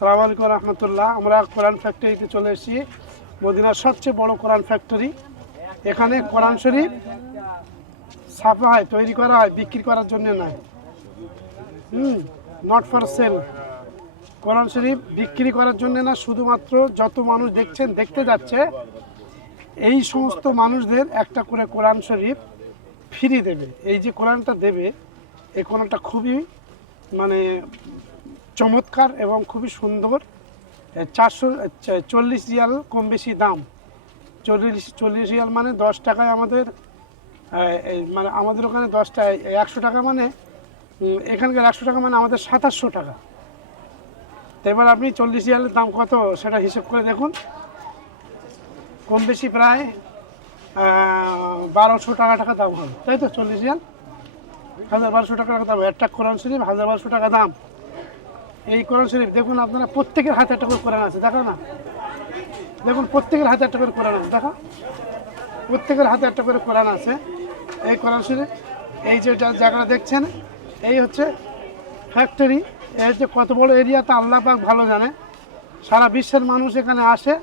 আসসালামু আলাইকুম রহমতুল্লাহ। আমরা কোরআন ফ্যাক্টরিতে চলে এসেছি, মদিনার সবচেয়ে বড় কোরআন ফ্যাক্টরি। এখানে কোরআন শরীফ ছাপা হয়, তৈরি করা হয়, বিক্রি করার জন্য নয়। Not for sale. Quran Sharif বিক্রি করার জন্য না, শুধুমাত্র যত মানুষ দেখছেন, দেখতে যাচ্ছে, এই সমস্ত মানুষদের একটা করে কোরআন শরীফ ফ্রি দেবে। এই যে কোরআনটা দেবে, এই কোরআনটা খুবই মানে চমৎকার এবং খুবই সুন্দর। 440 রিয়াল কম বেশি দাম। 40 রিয়াল মানে 10 টাকায় আমাদের, মানে আমাদের ওখানে 10 টাকা, 100 টাকা মানে এখানকার 100 টাকা মানে আমাদের 2700 টাকা। তো এবার আপনি 40 রিয়ালের দাম কত সেটা হিসেব করে দেখুন। কম বেশি প্রায় 1200 টাকা দাম হবে, তাই তো? 40 রিয়াল 1200 টাকা দাম। একটা কোরআন শরীফ 1200 টাকা দাম। এই কোরআন শরীফ দেখুন, আপনারা প্রত্যেকের হাতে একটা করে কোরআন আছে, দেখো না? দেখুন, প্রত্যেকের হাতে একটা করে কোরআন আছে, দেখো, প্রত্যেকের হাতে একটা করে কোরআন আছে। এই কোরআন শরীফ, এই যে জায়গাটা দেখছেন, এই হচ্ছে ফ্যাক্টরি। এর যে কত বড় এরিয়া তা আল্লাহ পাক ভালো জানে। সারা বিশ্বের মানুষ এখানে আসে,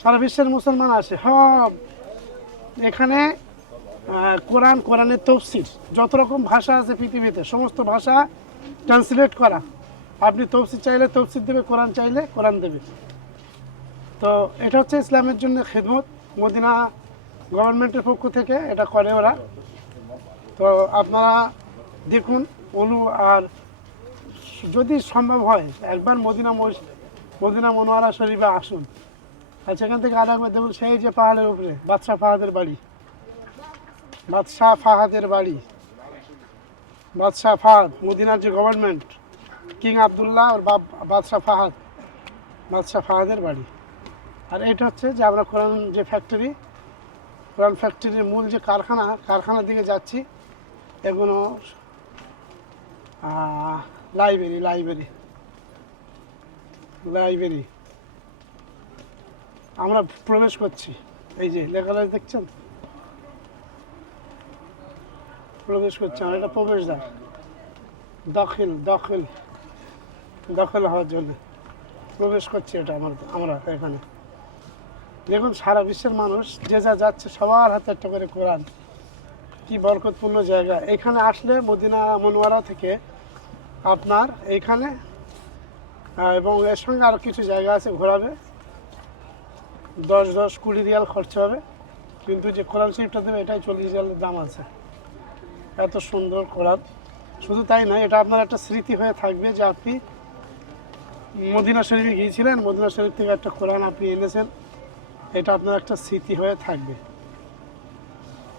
সারা বিশ্বের মুসলমান আসে সব এখানে। কোরআনের তফসির, যত রকম ভাষা আছে পৃথিবীতে, সমস্ত ভাষা ট্রান্সলেট করা। আপনি তফসির চাইলে তফসির দেবে, কোরআন চাইলে কোরআন দেবে। তো এটা হচ্ছে ইসলামের জন্য খেদমত। মদিনা গভর্নমেন্টের পক্ষ থেকে এটা করে ওরা। তো আপনারা দেখুন আর যদি সম্ভব হয় একবার মদিনা মনোয়ারা শরীফে আসুন। আর সেখান থেকে আর একবার দেখুন, সেই যে পাহাড়ের উপরে বাদশাহ ফাহাদের বাড়ি, বাদশাহ ফাহাদের বাড়ি, বাদশাহ ফাহাদ, মদিনার যে গভর্নমেন্ট, কিং আবদুল্লাহ আর বাদশাহ ফাহাদের বাড়ি। আর এটা হচ্ছে যে আমরা কোরআন যে ফ্যাক্টরি, কোরআন ফ্যাক্টরির মূল যে কারখানার দিকে যাচ্ছি। এগুলো লাইব্রেরি আমরা প্রবেশ করছি। এই যে লেখালেখি দেখছেন, প্রবেশ করছি আমরা। এটা প্রবেশদ্বার, দখল হওয়ার জন্য প্রবেশ করছি। এটা আমরা এখানে দেখুন, সারা বিশ্বের মানুষ যে যা যাচ্ছে, সবার হাতে একটা করে কোরআন। কি বরকতপূর্ণ জায়গা। এখানে আসলে মদিনা মনোয়ারা থেকে আপনার এইখানে এবং এর সঙ্গে আরও কিছু জায়গা আছে ঘোরাবে। 10-20 রিয়াল খরচা হবে, কিন্তু যে কোরআন শরীফটা দেবে এটাই 40 রিয়ালের দাম আছে। এত সুন্দর কোরআন। শুধু তাই নয়, এটা আপনার একটা স্মৃতি হয়ে থাকবে যে আপনি মদিনা শরীফে গিয়েছিলেন, মদিনা শরীফ থেকে একটা কোরআন আপনি এনেছেন। এটা আপনার একটা স্মৃতি হয়ে থাকবে।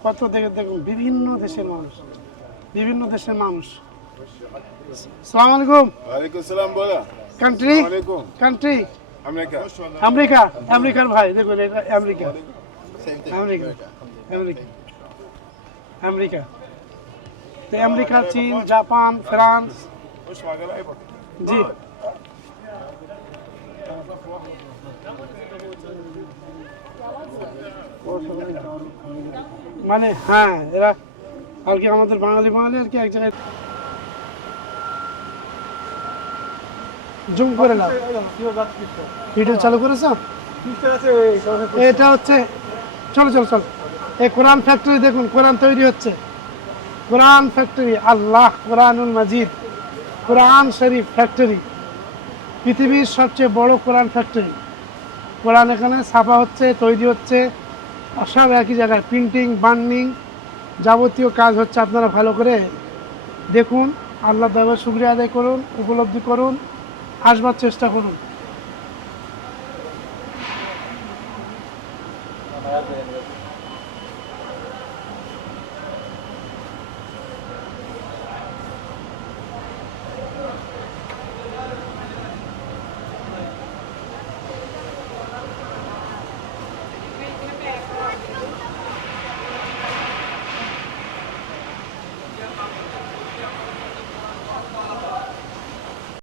কত দেখুন, বিভিন্ন দেশের মানুষ। আসসালামু আলাইকুম। ওয়ালাইকুম আসসালাম। বলা কান্ট্রি আমেরিকার ভাই। দেখুন, এটা আমেরিকা। তো আমেরিকা, চীন, জাপান, ফ্রান্স। জি, মানে হ্যাঁ, এরা আর কি আমাদের বাঙালি আর কি এক জায়গায় জুম করে নাও। ভিডিও চালু করেছো? এটা হচ্ছে, চলো। এই কোরআন ফ্যাক্টরি দেখুন, কোরআন তৈরি হচ্ছে। কোরআন ফ্যাক্টরি, আল্লাহ কোরআনুল মাজিদ, কোরআন শরীফ ফ্যাক্টরি, পৃথিবীর সবচেয়ে বড় কোরআন ফ্যাক্টরি। কোরআন এখানে ছাপা হচ্ছে, তৈরি হচ্ছে, সব একই জায়গায়। প্রিন্টিং, বার্নিং, যাবতীয় কাজ হচ্ছে। আপনারা ভালো করে দেখুন, আল্লাহ দরবারে শুকরিয়া আদায় করুন, উপলব্ধি করুন, আসবার চেষ্টা করুন।